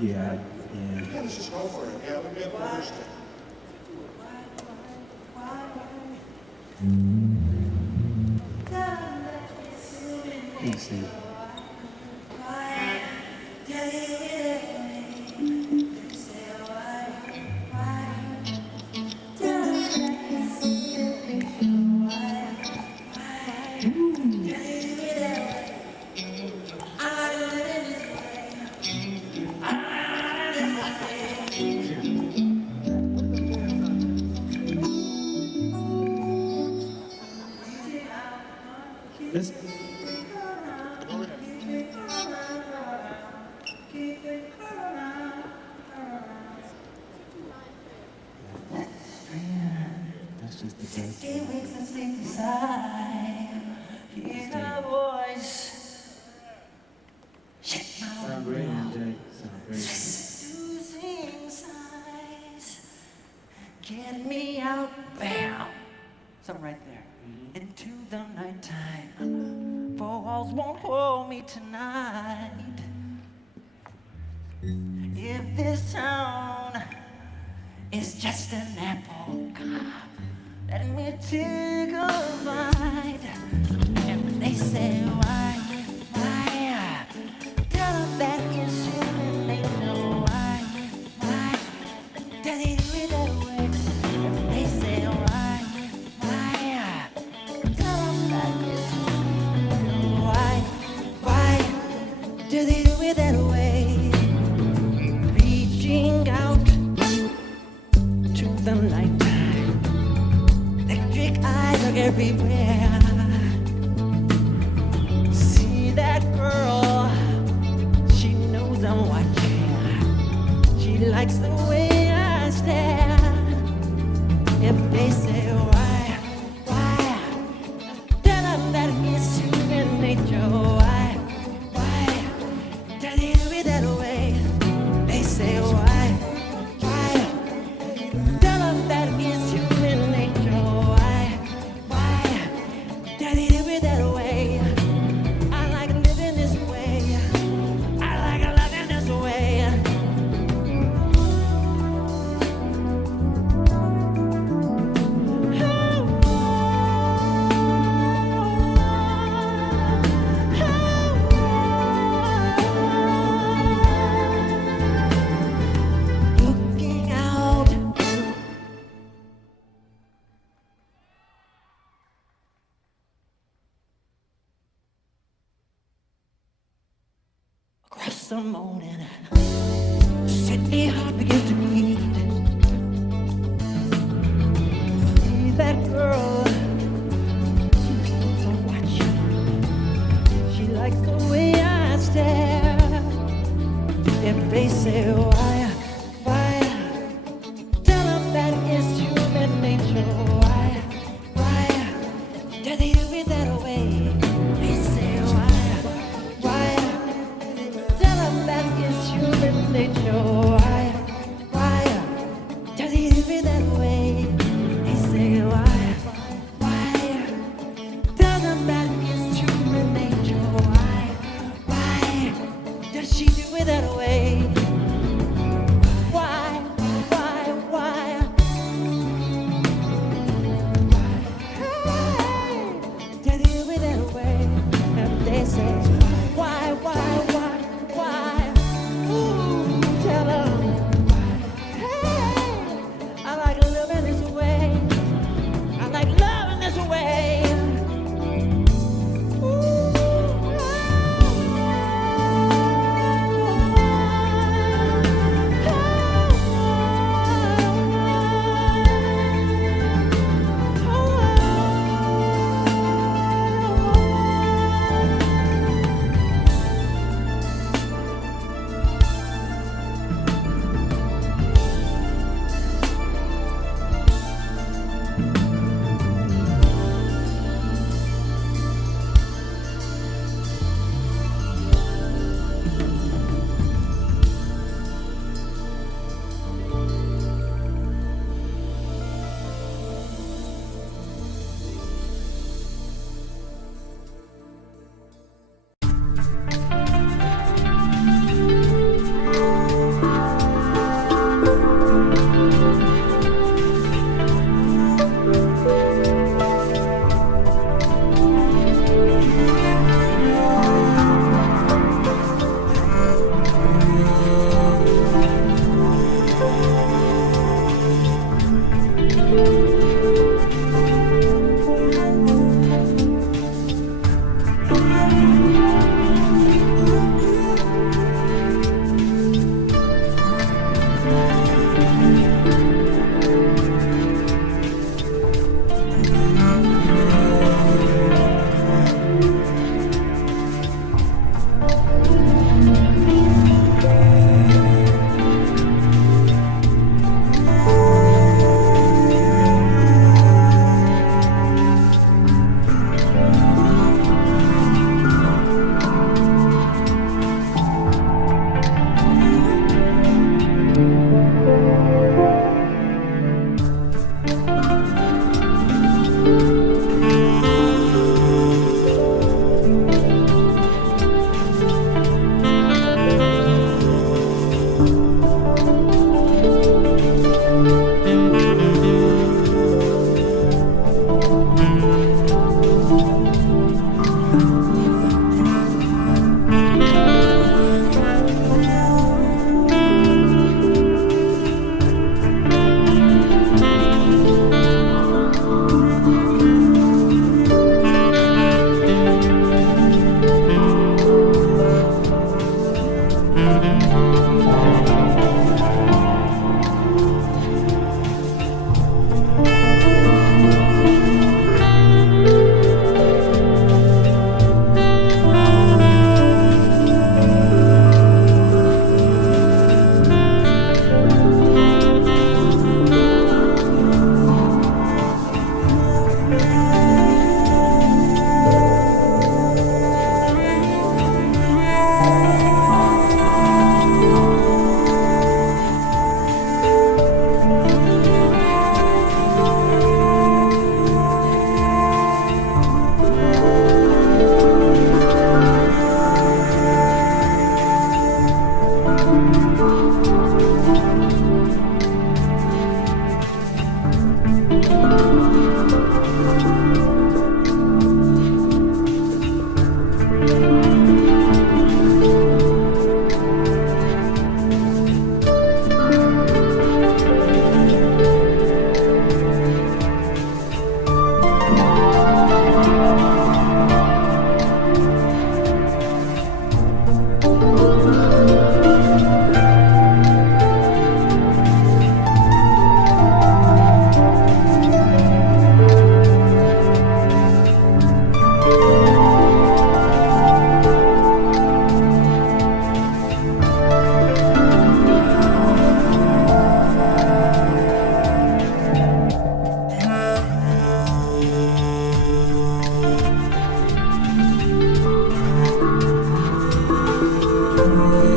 Yeah, You yeah. guys just go for it. Yeah, we have rehearsed it. Easy. Let's, that's just the best. It wakes us inside. Hear her voice. Shut my Sound great, MJ. Sound great. losing sighs. Get me out there. Something right there. Into the nighttime. Four walls won't hold me tonight. If this town is just an apple cart, let me take a bite. And they say, why? Tell them that it's human nature. Why? Does he do it that way? And they say, why? Tell them that it's human. Why? Does he do it that way? Reaching out to the nighttime. Electric eyes are everywhere. See that girl, she knows I'm watching. She likes the way I stare. If they say why, tell them that it's human nature. Why, does he do it that way? They say why, tell them that it's human nature. Why, does he do it that way? I like living this way. I like loving this way. Looking out. Across the morning, Sydney heart begins to beat. See that girl, she's so watching. She likes the way I stare. If they say why, tell them that it's human nature. Why, does he do it that way? They say why, tell them that it's human nature. Why, does he do it that way? They say why, tell them that it's human nature. Why, does she do it that way? Why? Hey, does he do it that way? And they say why? Ooh, tell them. Hey, I like living this way. I like loving this way. Ooh, Why